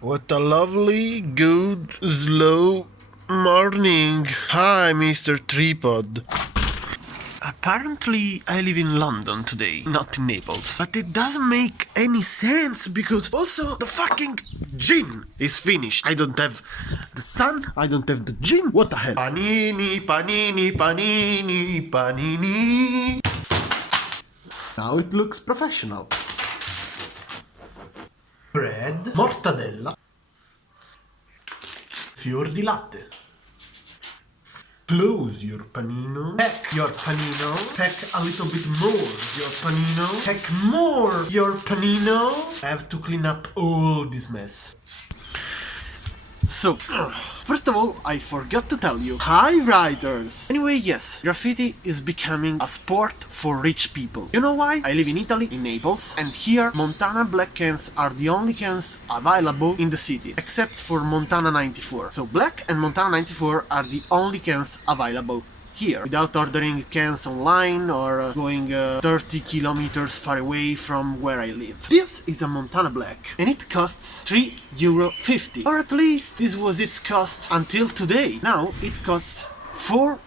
What a lovely, good, slow morning. Hi, Mr. Tripod. Apparently, I live in London today, not in Naples. But it doesn't make any sense because also the fucking gin is finished. I don't have the sun, I don't have the gin. What the hell? Panini, panini, panini, panini. Now it looks professional. Bread, mortadella, fior di latte. Close your panino. Pack your panino. Pack a little bit more your panino. Pack more your panino. I have to clean up all this mess. So, first of all, I forgot to tell you. Hi, writers! Anyway, yes, graffiti is becoming a sport for rich people. You know why? I live in Italy, in Naples, and here Montana black cans are the only cans available in the city, except for Montana 94. So black and Montana 94 are the only cans available here, without ordering cans online or going 30 kilometers far away from where I live. This is a Montana Black, and it costs €3.50. Or at least this was its cost until today. Now it costs €4.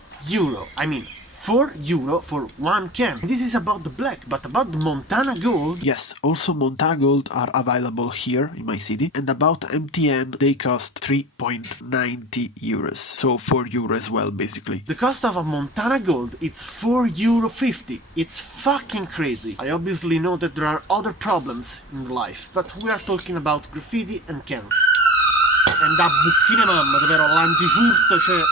I mean, €4 for one can. This is about the black, but about the Montana Gold. Yes, also Montana Gold are available here in my city. And about MTN, they cost €3.90. So €4 as well, basically. The cost of a Montana Gold, it's €4.50. It's fucking crazy. I obviously know that there are other problems in life, but we are talking about graffiti and cans. And da bucchine mamma, davvero, l'antifurto, cioè...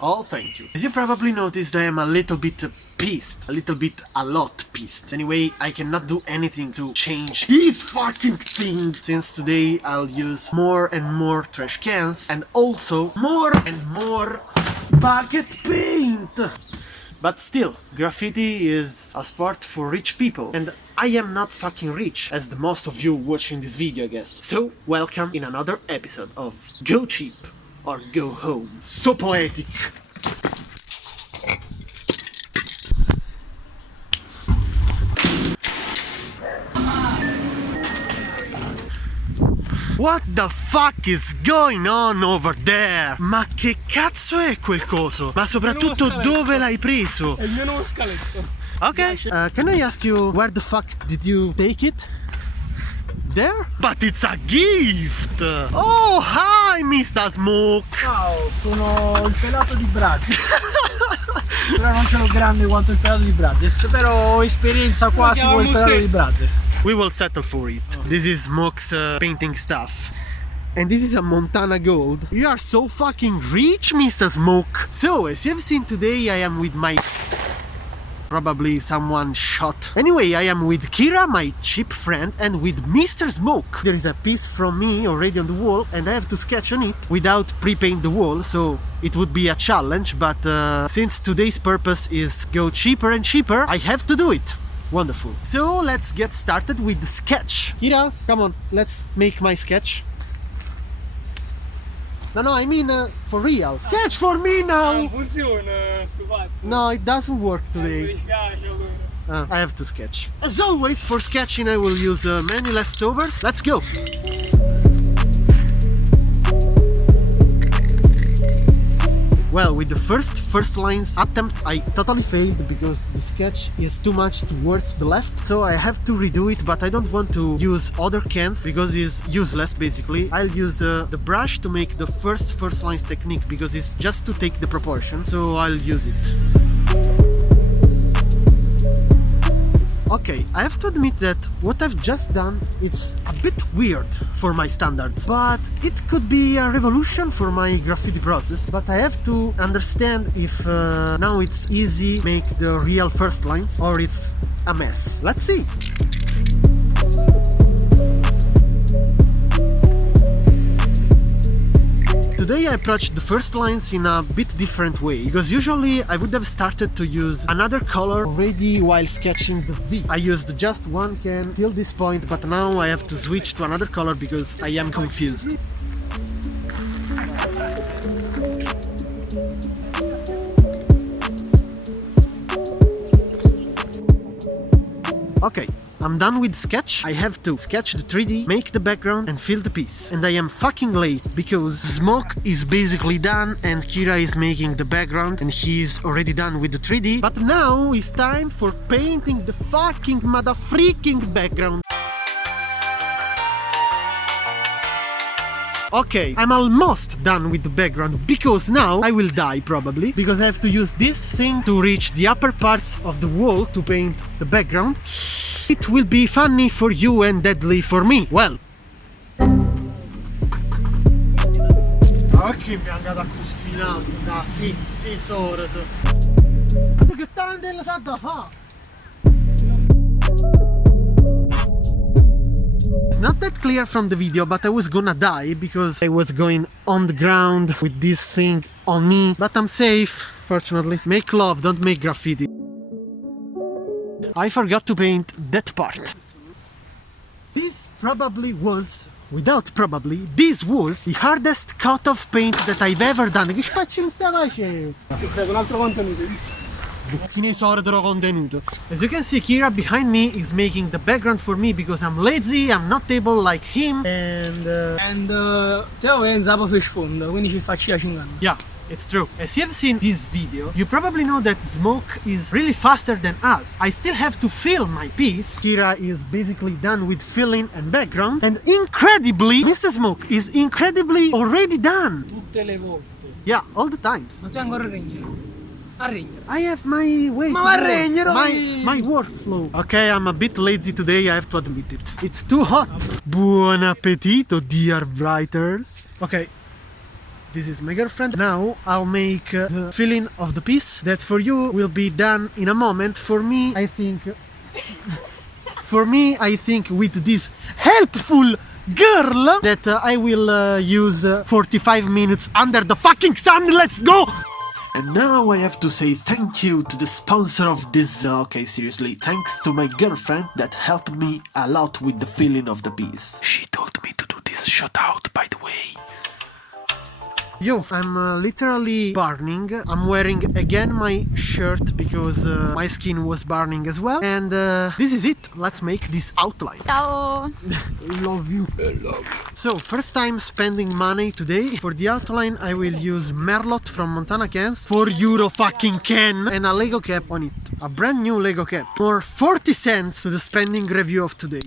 Oh, thank you. As you probably noticed, I am a little bit pissed. A lot pissed. Anyway, I cannot do anything to change this fucking thing. Since today I'll use more and more trash cans and also more and more bucket paint. But still, graffiti is a sport for rich people, and I am not fucking rich, as the most of you watching this video, I guess. So, welcome in another episode of Go Cheap or Go Home. So poetic! What the fuck is going on over there? Ma che cazzo è quel coso? Ma soprattutto dove l'hai preso? È il mio nuovo scaletto. Okay, can I ask you where the fuck did you take it? There? But it's a gift! Oh, hi, Mr. Smoke! Ciao, sono il pelato di Brazzi. Però non sono grande quanto il pelato di Brazos, però ho esperienza quasi con il pelato di Brazos. We will settle for it. This is Smoke's painting stuff. And this is a Montana Gold. You are so fucking rich, Mr. Smoke! So, as you have seen today, I am with my... Probably someone shot. Anyway, I am with Kira, my cheap friend, and with Mr. Smoke. There is a piece from me already on the wall, and I have to sketch on it without pre-paint the wall, so it would be a challenge, but since today's purpose is go cheaper and cheaper, I have to do it. Wonderful. So let's get started with the sketch. Kira, come on, let's make my sketch. No, I mean for real. Sketch for me now! Non funziona sto fatto. No, it doesn't work Mi today. dispiace allora. I have to sketch. As always, for sketching I will use many leftovers. Let's go! Well, with the first lines attempt, I totally failed because the sketch is too much towards the left. So I have to redo it, but I don't want to use other cans because it's useless basically. I'll use the brush to make the first lines technique because it's just to take the proportion. So I'll use it. Okay, I have to admit that what I've just done, it's a bit weird for my standards, but it could be a revolution for my graffiti process. But I have to understand if now it's easy make the real first lines or it's a mess. Let's see. Today I approached the first lines in a bit different way, because usually I would have started to use another color already while sketching the V. I used just one can till this point, but now I have to switch to another color because I am confused. Okay, I'm done with sketch. I have to sketch the 3D, make the background and fill the piece. And I am fucking late because Smoke is basically done and Kira is making the background and he's already done with the 3D. But now it's time for painting the fucking motherfreaking background. Okay, I'm almost done with the background because now I will die probably because I have to use this thing to reach the upper parts of the wall to paint the background. It will be funny for you and deadly for me. Well. Che mi hanno cucinato da fissi sordo. Che tarantella sa da fa? It's not that clear from the video, but I was gonna die because I was going on the ground with this thing on me. But I'm safe, fortunately. Make love, don't make graffiti. I forgot to paint that part. This probably was, without probably, this was the hardest coat of paint that I've ever done. Che spacci mi sta facendo? Io prego un altro contenuto, hai visto? As you can see, Kira behind me is making the background for me because I'm lazy, I'm not able like him, and Teo è in zapo per sfondo, quindi ci faccia 5 anni. yeah, it's true. As you have seen this video, you probably know that Smoke is really faster than us. I still have to fill my piece. Kira is basically done with filling and background, and incredibly, Mr. Smoke is incredibly already done. Tutte le volte. Yeah, all the times. Ma tu ancora regni? I have my way. My workflow. Okay, I'm a bit lazy today, I have to admit it. It's too hot. Buon appetito, dear writers. Okay, this is my girlfriend. Now I'll make the filling of the piece that for you will be done in a moment. For me, I think with this helpful girl that I will use 45 minutes under the fucking sun. Let's go! And now I have to say thank you to the sponsor of this. Okay, seriously, thanks to my girlfriend that helped me a lot with the filling of the piece. She told me to do this shout out, by the way. Yo, I'm literally burning. I'm wearing again my shirt because my skin was burning as well. And this is it. Let's make this outline. Ciao! Love you. So, first time spending money today. For the outline, I will use Merlot from Montana cans. €4 fucking can. And a Lego cap on it. A brand new Lego cap. For 40 cents to the spending review of today.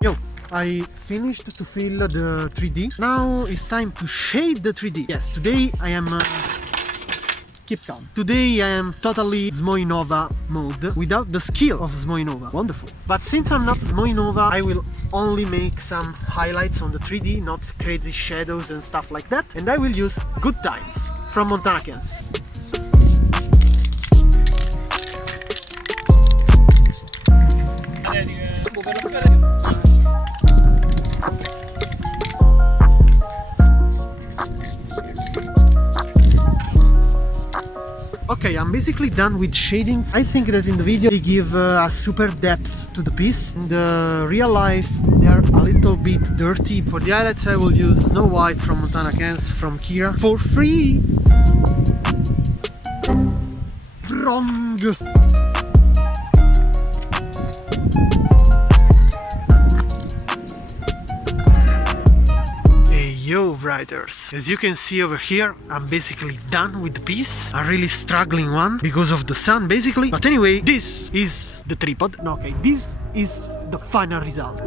Yo, I finished to fill the 3D. Now it's time to shade the 3D. Yes, today I am... keep calm. Today I am totally Zmoinova mode without the skill of Zmoinova. Wonderful. But since I'm not Zmoinova, I will only make some highlights on the 3D, not crazy shadows and stuff like that. And I will use Good Times from Montana cans. Okay, I'm basically done with shading. I think that in the video they give a super depth to the piece. In the real life they are a little bit dirty. For the highlights I will use Snow White from Montana cans from Kira for free. Wrong. Yo writers, as you can see over here, I'm basically done with the piece. A really struggling one because of the sun basically. But anyway, this is the tripod. No, okay, this is the final result.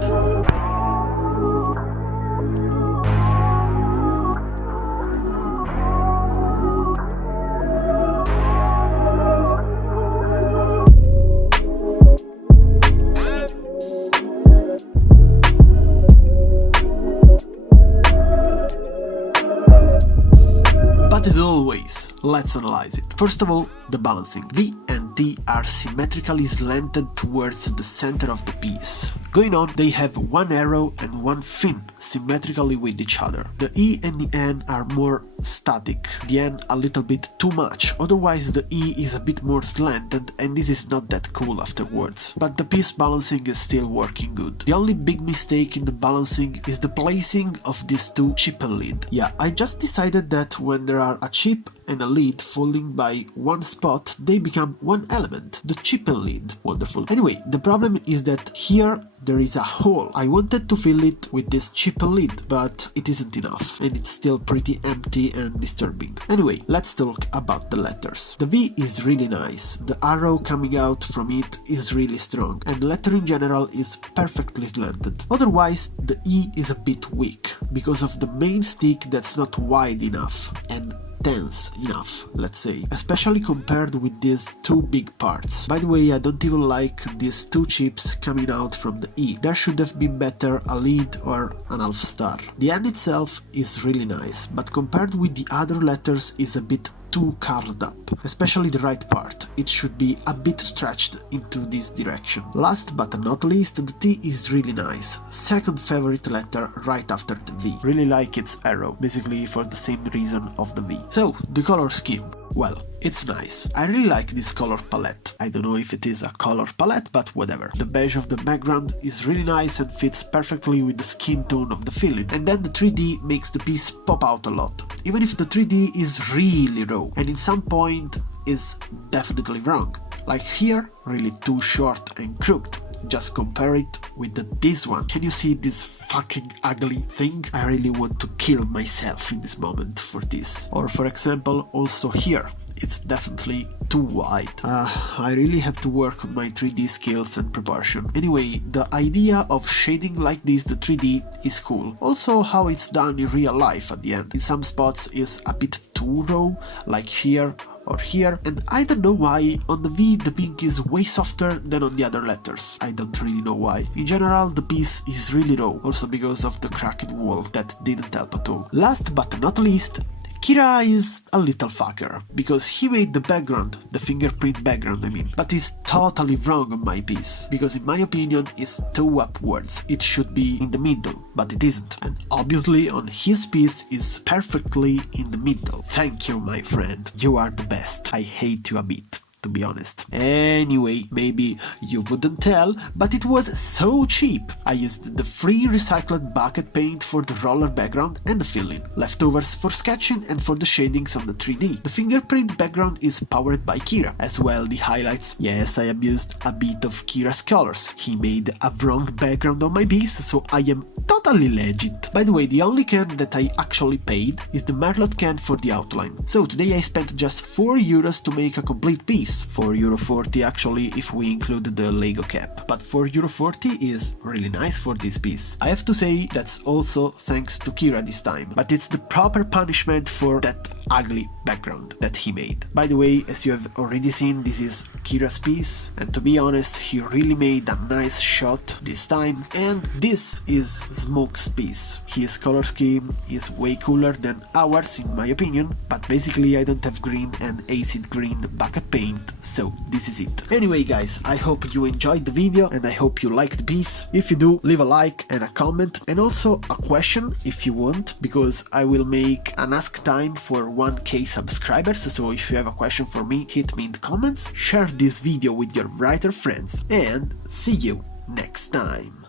But as always, let's analyze it. First of all, the balancing. V and T are symmetrically slanted towards the center of the piece. Going on, they have one arrow and one fin symmetrically with each other. The E and the N are more static, the N a little bit too much, otherwise the E is a bit more slanted and this is not that cool afterwards. But the piece balancing is still working good. The only big mistake in the balancing is the placing of these two chip and lead. Yeah, I just decided that when there are a chip and a lead falling by one spot, they become one element, the chip and lead. Wonderful. Anyway, the problem is that here there is a hole. I wanted to fill it with this chip and lead, but it isn't enough, and it's still pretty empty and disturbing. Anyway, let's talk about the letters. The V is really nice, the arrow coming out from it is really strong, and the letter in general is perfectly slanted. Otherwise, the E is a bit weak, because of the main stick that's not wide enough, and dense enough, let's say, especially compared with these two big parts. By the way, I don't even like these two chips coming out from the E. There should have been better a lead or an half star. The N itself is really nice, but compared with the other letters is a bit too curled up, especially the right part. It should be a bit stretched into this direction. Last but not least, the T is really nice. Second favorite letter right after the V. Really like its arrow, basically for the same reason of the V. So, the color scheme. Well, it's nice. I really like this color palette. I don't know if it is a color palette, but whatever. The beige of the background is really nice and fits perfectly with the skin tone of the filling. And then the 3D makes the piece pop out a lot. Even if the 3D is really raw and in some point is definitely wrong. Like here, really too short and crooked. Just compare it with this one. Can you see this fucking ugly thing? I really want to kill myself in this moment for this. Or for example, also here. It's definitely too wide. I really have to work on my 3D skills and proportion. Anyway, the idea of shading like this, the 3D, is cool. Also how it's done in real life at the end. In some spots is a bit too raw, like here or here, and I don't know why on the V the pink is way softer than on the other letters. I don't really know why. In general, the piece is really raw, also because of the cracked wall that didn't help at all. Last but not least, Kira is a little fucker, because he made the background, the fingerprint background I mean, but he's totally wrong on my piece, because in my opinion it's too upwards, it should be in the middle, but it isn't, and obviously on his piece is perfectly in the middle. Thank you my friend, you are the best, I hate you a bit, to be honest. Anyway, maybe you wouldn't tell, but it was so cheap. I used the free recycled bucket paint for the roller background and the filling, leftovers for sketching and for the shadings on the 3D. The fingerprint background is powered by Kira, as well the highlights. Yes, I abused a bit of Kira's colors. He made a wrong background on my piece, so I am totally legit. By the way, the only can that I actually paid is the Merlot can for the outline. So today I spent just €4 to make a complete piece. €4.40 actually if we include the Lego cap, but €4.40 is really nice for this piece. I have to say that's also thanks to Kira this time, but it's the proper punishment for that ugly background that he made. By the way, as you have already seen, this is Kira's piece, and to be honest, he really made a nice shot this time, and this is Smoke's piece. His color scheme is way cooler than ours in my opinion, but basically I don't have green and acid green bucket paint, so this is it. Anyway guys, I hope you enjoyed the video and I hope you liked the piece. If you do, leave a like and a comment, and also a question if you want, because I will make an ask time for 1k subscribers, so if you have a question for me, hit me in the comments, share this video with your writer friends, and see you next time.